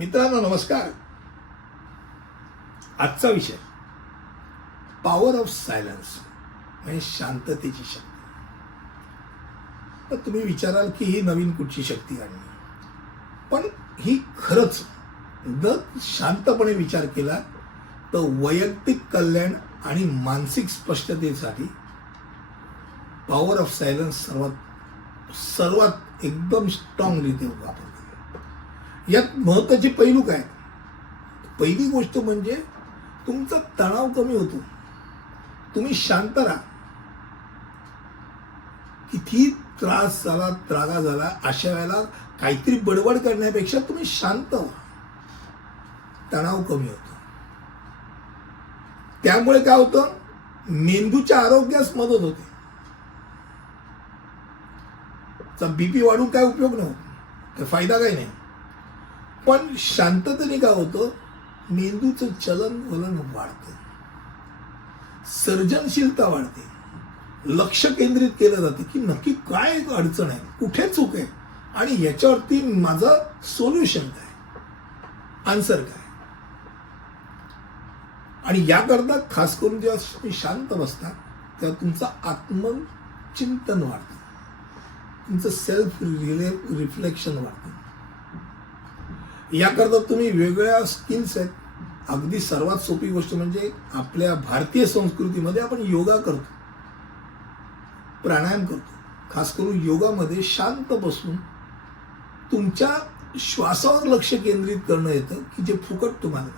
मित्रांनो नमस्कार. आजचा विषय पॉवर ऑफ सायलन्स म्हणजे शांततेची शक्ती. तर तुम्ही विचाराल की ही नवीन कुठची शक्ती आणली? पण ही खरंच जर शांतपणे विचार केला तर वैयक्तिक कल्याण आणि मानसिक स्पष्टतेसाठी पॉवर ऑफ सायलन्स सर्वात सर्वात एकदम स्ट्रॉंगली वापरतो यात महत्त्वाचे पैलू काय? पहिली गोष्ट म्हणजे तुमचा तणाव कमी होतो. तुम्ही शांत राहा. किती त्रास झाला त्रागा झाला अशा वेळेला काहीतरी बडबड करण्यापेक्षा तुम्ही शांत व्हा. तणाव कमी होतो. त्यामुळे काय होतं? मेंदूच्या आरोग्यास मदत होते. बीपी वाढून काय उपयोग नव्हतो? तर फायदा काही नाही. पण शांततेने काय होतं मेंदूचं चलन वलन वाढतं. सर्जनशीलता वाढते. लक्ष केंद्रित केलं जाते की नक्की काय अडचण आहे कुठे चूक आहे आणि याच्यावरती माझं सोल्युशन काय आन्सर काय आणि याकरता खास करून जेव्हा तुम्ही शांत बसता तेव्हा तुमचं आत्मचिंतन वाढतं. तुमचं सेल्फ रिले रिफ्लेक्शन वाढतं. याकरता तुम्ही वेगवेगळ्या स्किल्स आहेत. अगदी सर्वात सोपी गोष्ट म्हणजे आपल्या भारतीय संस्कृतीमध्ये आपण योगा करतो. प्राणायाम करतो. खास करून योगामध्ये शांत बसून तुमच्या श्वासावर लक्ष केंद्रित करणं येतं की जे फुकट तुम्हाला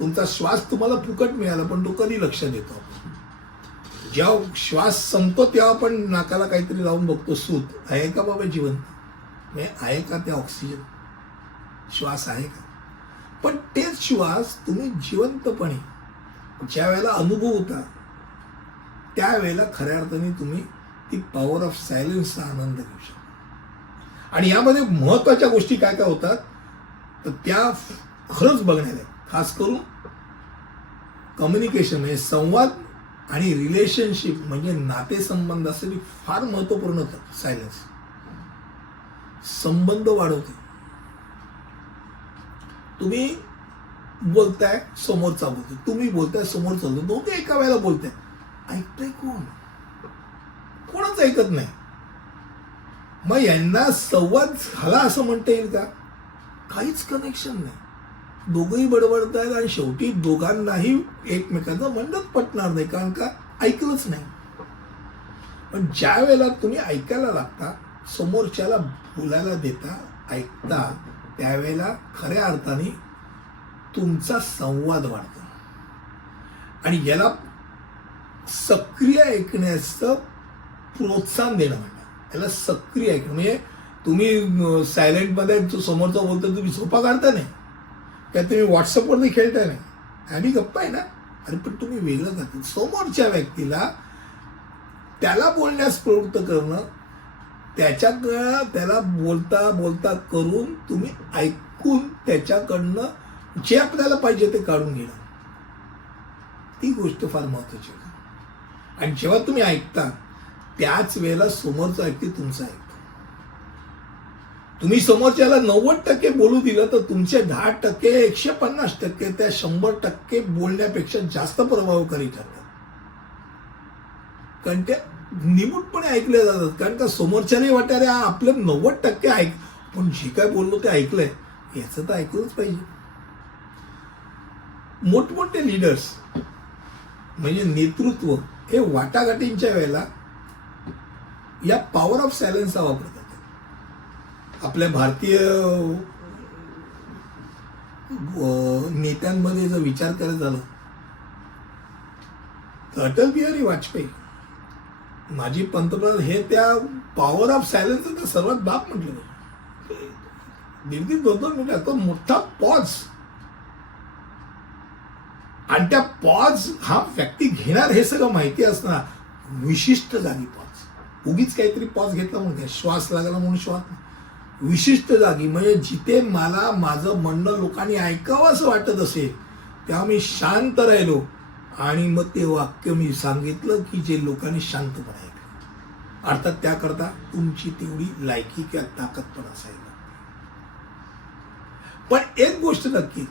तुमचा श्वास तुम्हाला फुकट मिळाला पण तो कधी लक्ष देतो जेव्हा श्वास संपतो तेव्हा आपण नाकाला काहीतरी लावून बघतो सूत आहे का बाबा जिवंत? आहे का ते ऑक्सिजन श्वास आहे का? पण तेच श्वास तुम्ही जिवंतपणे ज्या वेळेला अनुभव होता त्यावेळेला खऱ्या अर्थाने तुम्ही ती पॉवर ऑफ सायलेन्सचा आनंद घेऊ शकता. आणि यामध्ये महत्त्वाच्या गोष्टी काय काय होतात? तर त्या खरंच बघण्याला खास करून कम्युनिकेशन म्हणजे संवाद आणि रिलेशनशिप म्हणजे नातेसंबंध असं फार महत्त्वपूर्ण होतं सायलेन्स संबंध वाढवते. तुम्ही बोलताय समोरचा बोलतो तुम्ही बोलताय समोरचा बोलतो दोघे एका वेळेला बोलताय. ऐकतोय कोण? कोणच ऐकत नाही. मग यांना संवाद झाला असं म्हणता येईल का? काहीच कनेक्शन नाही. दोघंही बडबडतायत आणि शेवटी दोघांनाही एकमेकांचं म्हणणंच पटणार नाही कारण का? ऐकलंच नाही. पण ज्या वेळेला तुम्ही ऐकायला लागता समोरच्याला बोलायला देता ऐकता त्यावेळेला खऱ्या अर्थाने तुमचा संवाद वाढतो. आणि याला सक्रिय ऐकण्याचं प्रोत्साहन देणं म्हणतात. याला सक्रिय ऐकणं. म्हणजे तुम्ही सायलेंटमध्ये तो समोरचा बोलतो तुम्ही सोपा काढता नाही. काय तुम्ही व्हॉट्सअपवरती खेळताय नाही. आम्ही गप्पा आहे ना. अरे पण तुम्ही वेगळं करता. समोरच्या व्यक्तीला त्याला बोलण्यास प्रवृत्त करणं त्याच्याकडं त्याला बोलता बोलता करून तुम्ही ऐकून त्याच्याकडनं जे आपल्याला पाहिजे ते काढून घेणं ती गोष्ट फार महत्वाची आहे. आणि जेव्हा तुम्ही ऐकता त्याच वेळेला समोरचं ऐकते तुमचं ऐकतो. तुम्ही समोरच्याला नव्वद टक्के बोलू दिलं तर तुमचे दहा टक्के एकशे पन्नास टक्के त्या शंभर टक्के बोलण्यापेक्षा जास्त प्रभावकारी ठरतात. कारण त्या निमूटपणे ऐकले जातात. कारण का समोरच्याने वाटतं आपलं नव्वद टक्के ऐक पण जे काय बोललो ते ऐकलंय. याचं तर ऐकलंच पाहिजे. मोठमोठे लिडर्स म्हणजे नेतृत्व हे वाटाघाटींच्या वेळेला या पॉवर ऑफ सायलन्सचा वापर करतात. आपल्या भारतीय नेत्यांमध्ये जर विचार करत झाला तर अटल बिहारी वाजपेयी माजी पंतप्रधान हे त्या पॉवर ऑफ सायलेन्स तर सर्वात बाप म्हटलं दीड दोन दोन मिनिटं तो मोठा पॉज आणि त्या पॉज हा व्यक्ती घेणार हे सगळं माहिती असणार विशिष्ट जागी पॉज उगीच काहीतरी पॉज घेतला म्हणून घ्या श्वास लागला म्हणून श्वास? विशिष्ट जागी. म्हणजे जिथे मला माझं म्हणणं लोकांनी ऐकावं असं वाटत असेल तेव्हा मी शांत राहिलो. आणि मग ते वाक्य मी सांगितलं की जे लोकांनी शांतपणे ऐकलं. अर्थात त्याकरता तुमची तेवढी लायकी किंवा ताकद पण असायला पण एक गोष्ट नक्की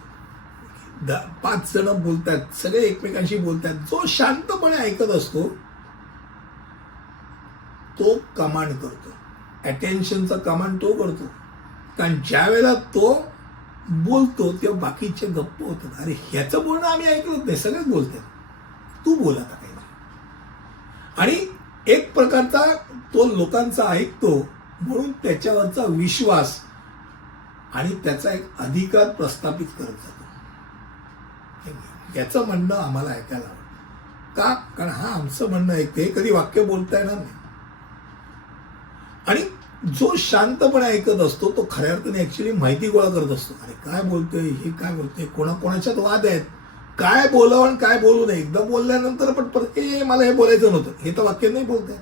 द- पाच जण बोलतात सगळे एकमेकांशी बोलतात जो शांतपणे ऐकत असतो तो कमांड करतो. अटेन्शनचा कमांड तो करतो. कारण ज्या वेळेला तो बोलतो तेव्हा बाकीचे गप्प होतात. अरे ह्याचं बोलणं आम्ही ऐकलंच नाही सगळेच बोलतात. तू बोल आता काही आणि एक प्रकारचा तो लोकांचा ऐकतो म्हणून त्याच्यावरचा विश्वास आणि त्याचा एक अधिकार प्रस्थापित करत जातो. याचं म्हणणं आम्हाला ऐकायला आवडतं. का? कारण हा आमचं म्हणणं ऐकते. कधी वाक्य बोलता येणार नाही. आणि जो शांतपणे ऐकत असतो तो खऱ्या अर्थाने ॲक्च्युली माहिती गोळा करत असतो. अरे काय बोलतोय? हे काय बोलतोय? कोणाकोणाच्यात वाद आहेत? काय बोलावं आणि काय बोलू नये. एकदा बोलल्यानंतर पण परत हे मला हे बोलायचं नव्हतं. हे तर वाक्य नाही बोलताय.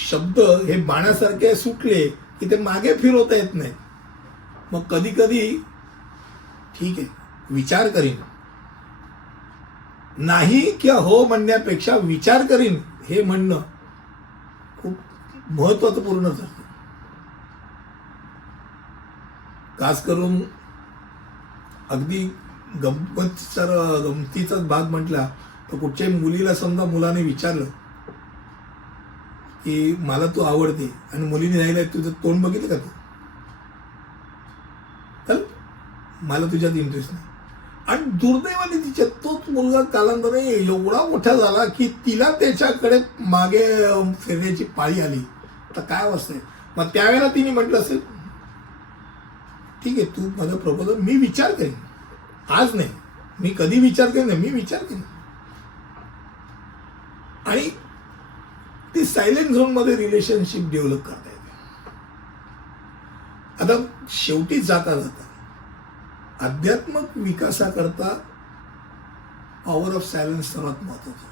शब्द हे बाण्यासारखे सुटले की ते मागे फिरवता येत नाही मग कधी कधी ठीक आहे विचार करीन. नाही किंवा हो म्हणण्यापेक्षा विचार करीन हे म्हणणं खूप महत्वाचं पूर्ण ठरतं. खास करून अगदी गमतीचा गमतीचाच भाग म्हटला तर कुठच्याही मुलीला समजा मुलाने विचारलं की मला तू आवडते आणि मुलीने नाही तुझं तोंड बघितलं का तू? चल मला तुझ्यात इंटरेस्ट नाही. आणि दुर्दैवाने तिच्यात तोच मुलगा कालांतराने एवढा मोठा झाला की तिला त्याच्याकडे मागे फिरण्याची पाळी आली. तर काय अवस्था आहे? मग त्यावेळेला तिने म्हटलं असेल ठीक आहे तू माझं प्रपोजल मी विचार करेन. आज नाही. मी कधी विचार करेन नाही, मी विचार करेन. आणि ती सायलेंट झोनमध्ये रिलेशनशिप डेव्हलप करता येते. आता शेवटी जाता जाता आध्यात्मक विकासाकरता पॉवर ऑफ सायलेन्स सर्वात महत्वाचं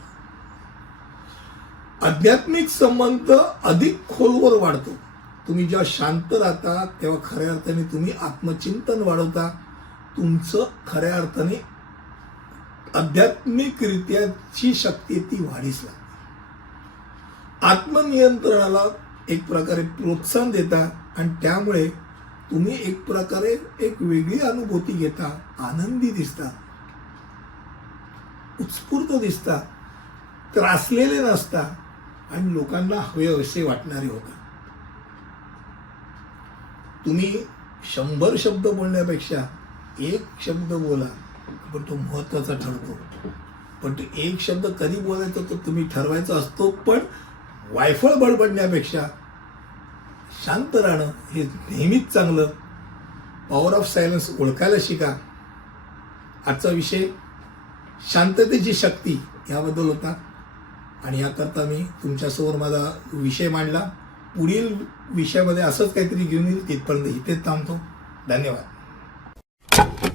आध्यात्मिक संबंध अधिक खोलवर वाढतो. तुम्ही जेव्हा शांत राहता तेव्हा खऱ्या अर्थाने तुम्ही आत्मचिंतन वाढवता. तुमचं खऱ्या अर्थाने आध्यात्मिकरित्याची शक्ती ती वाढीस लागते. आत्मनियंत्रणाला एक प्रकारे प्रोत्साहन देता आणि त्यामुळे तुम्ही एक प्रकारे एक वेगळी अनुभूती घेता आनंदी दिसता उत्स्फूर्त दिसता त्रासलेले नसता आणि लोकांना हवे असे वाटणारे होता. तुम्ही शंभर शब्द बोलण्यापेक्षा एक शब्द बोला पण तो महत्त्वाचा ठरतो. पण तो एक शब्द कधी बोलायचा तो तुम्ही ठरवायचा असतो पण वायफळ बडबडण्यापेक्षा शांत राहणं हे नेहमीच चांगलं. पॉवर ऑफ सायलन्स ओळखायला शिका. आजचा विषय शांततेची शक्ती याबद्दल होता. आणि याकरता मी तुमच्यासमोर माझा विषय मांडला. पुढील विषयामध्ये असंच काहीतरी घेऊन येईल तिथपर्यंत इथेच थांबतो. धन्यवाद.